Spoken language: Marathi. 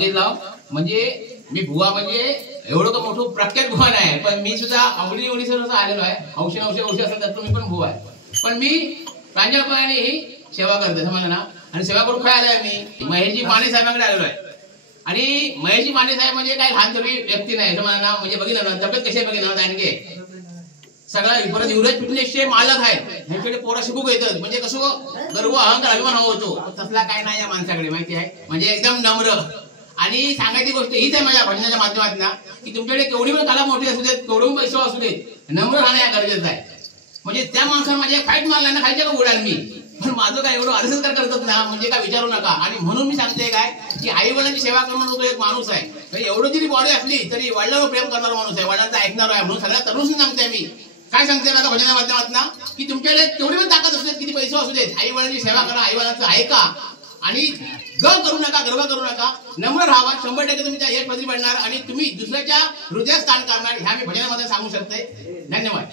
बघितलं म्हणजे मी बुवा म्हणजे एवढं का मोठं प्रख्यात बुवा नाही, पण मी सुद्धा आवडी ओळीसर आलेलो आहे. हौशी असेल तर मी पण बुवा आहे, पण मी प्रांजळपणाने ही सेवा करते समजलं ना. आणि सेवा करून काय आलोय मी महेशजी माने साहेबांकडे आलेलो आहे. आणि महेशजी माने साहेब म्हणजे काय लहान तरी व्यक्ती नाही समजलं ना. म्हणजे बघितलं ना तब्येत कशी बघितलं ना आणखी सगळं परत युवराज फिटनेसचे मालक आहेत. ह्यांच्याकडे पोरा शिकू येतात म्हणजे कसं गर्व अहंकार अभिमान होतो. तसला काय नाही या माणसाकडे माहिती आहे. म्हणजे एकदम नम्र. आणि सांगायची गोष्ट हीच आहे माझ्या भजनाच्या माध्यमातून की तुमच्याकडे केवढी पण कला मोठी असू देत, केवढून पैसे असू देत, नम्र राहणं या गरजेचं आहे. म्हणजे त्या माणसाला माझ्या फाईट मारला ना खायच्या का उडाल मी, पण माझं काय एवढं आदरसत्कार करतात ना म्हणजे काय विचारू नका. आणि म्हणून मी सांगते काय की आई वडिलांची सेवा करणं तो एक माणूस आहे. एवढं जरी बॉडी असली तरी वडिलांवर प्रेम करणारा माणूस आहे, वडिलांचा ऐकणार आहे. म्हणून सगळ्या तरुण सांगते मी काय सांगते आता भजनाच्या माध्यमातून की तुमच्याकडे तेवढी पण ताकद असू देत, किती पैसे असू देत, आई वडिलांची सेवा करा, आई वडिलांचं ऐका आणि करू नका, गर्व करू नका, नम्र राहावा. 100% तुम्ही त्या एक पदरी पडणार आणि तुम्ही दुसऱ्याच्या हृदयात स्थान करणार ह्या मी भजनामध्ये सांगू शकते. धन्यवाद.